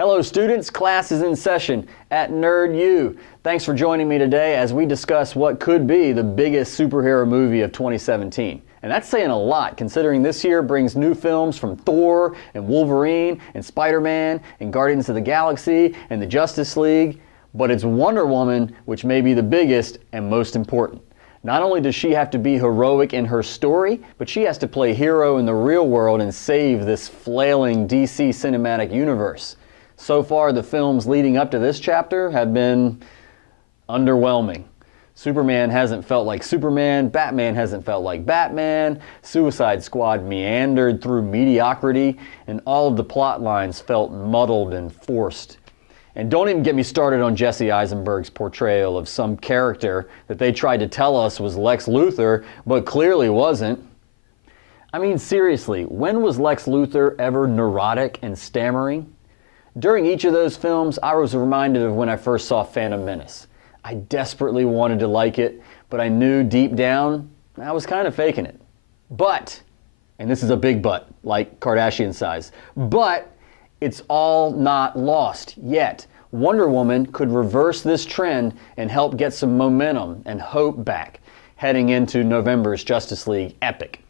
Hello students, class is in session at NerdU. Thanks for joining me today as we discuss what could be the biggest superhero movie of 2017. And that's saying a lot considering this year brings new films from Thor and Wolverine and Spider-Man and Guardians of the Galaxy and the Justice League. But it's Wonder Woman which may be the biggest and most important. Not only does she have to be heroic in her story, but she has to play hero in the real world and save this flailing DC cinematic universe. So far, the films leading up to this chapter have been underwhelming. Superman hasn't felt like Superman, Batman hasn't felt like Batman, Suicide Squad meandered through mediocrity, and all of the plot lines felt muddled and forced. And don't even get me started on Jesse Eisenberg's portrayal of some character that they tried to tell us was Lex Luthor, but clearly wasn't. I mean, seriously, when was Lex Luthor ever neurotic and stammering? During each of those films, I was reminded of when I first saw Phantom Menace. I desperately wanted to like it, but I knew deep down I was kind of faking it. But, and this is a big but, like Kardashian size, but it's all not lost yet. Wonder Woman could reverse this trend and help get some momentum and hope back heading into November's Justice League epic.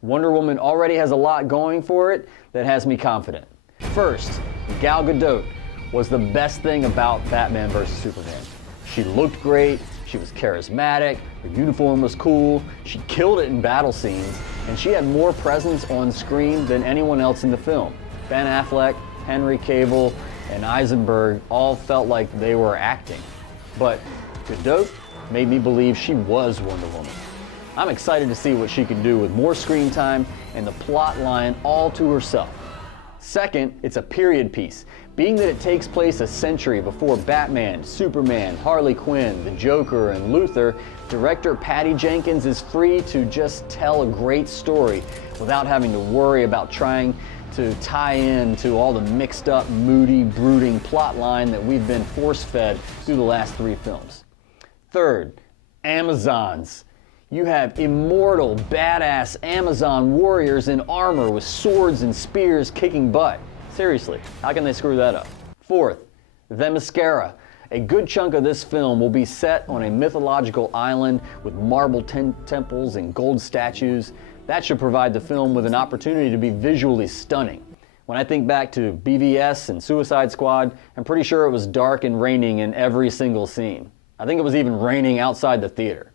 Wonder Woman already has a lot going for it that has me confident. First, Gal Gadot was the best thing about Batman vs. Superman. She looked great, she was charismatic, her uniform was cool, she killed it in battle scenes, and she had more presence on screen than anyone else in the film. Ben Affleck, Henry Cavill, and Eisenberg all felt like they were acting. But Gadot made me believe she was Wonder Woman. I'm excited to see what she can do with more screen time and the plot line all to herself. Second, it's a period piece. Being that it takes place a century before Batman, Superman, Harley Quinn, the Joker, and Luthor, director Patty Jenkins is free to just tell a great story without having to worry about trying to tie in to all the mixed up, moody, brooding plot line that we've been force-fed through the last 3 films. Third, Amazons. You have immortal, badass Amazon warriors in armor with swords and spears kicking butt. Seriously, how can they screw that up? Fourth, Themyscira. A good chunk of this film will be set on a mythological island with marble temples and gold statues. That should provide the film with an opportunity to be visually stunning. When I think back to BVS and Suicide Squad, I'm pretty sure it was dark and raining in every single scene. I think it was even raining outside the theater.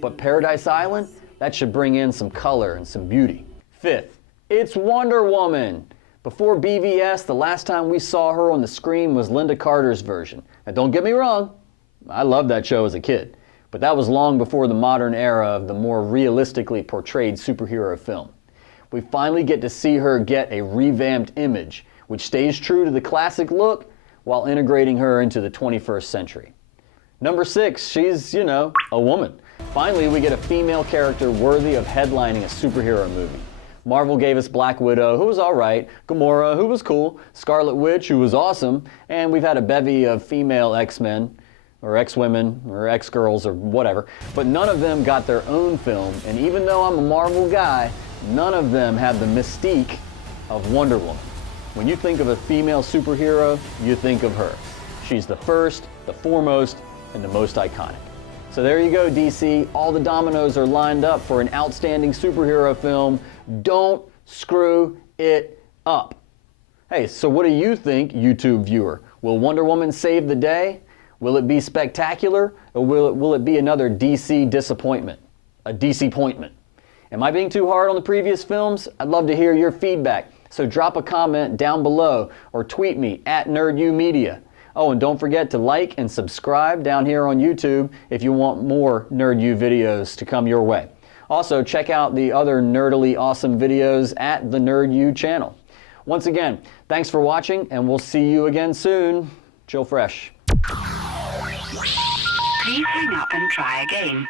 But Paradise Island, that should bring in some color and some beauty. Fifth, it's Wonder Woman. Before BVS, the last time we saw her on the screen was Linda Carter's version. Now don't get me wrong, I loved that show as a kid, but that was long before the modern era of the more realistically portrayed superhero film. We finally get to see her get a revamped image, which stays true to the classic look while integrating her into the 21st century. Number 6, she's, a woman. Finally, we get a female character worthy of headlining a superhero movie. Marvel gave us Black Widow, who was alright, Gamora, who was cool, Scarlet Witch, who was awesome, and we've had a bevy of female X-Men, or X-Women, or X-Girls, or whatever, but none of them got their own film, and even though I'm a Marvel guy, none of them have the mystique of Wonder Woman. When you think of a female superhero, you think of her. She's the first, the foremost, and the most iconic. So there you go, DC. All the dominoes are lined up for an outstanding superhero film. Don't screw it up. Hey, so what do you think, YouTube viewer? Will Wonder Woman save the day? Will it be spectacular? Or will it be another DC disappointment? A DC-pointment? Am I being too hard on the previous films? I'd love to hear your feedback. So drop a comment down below or tweet me at NerdUmedia. Oh, and don't forget to like and subscribe down here on YouTube if you want more NerdU videos to come your way. Also, check out the other nerdily awesome videos at the NerdU channel. Once again, thanks for watching, and we'll see you again soon. Chill fresh. Please hang up and try again.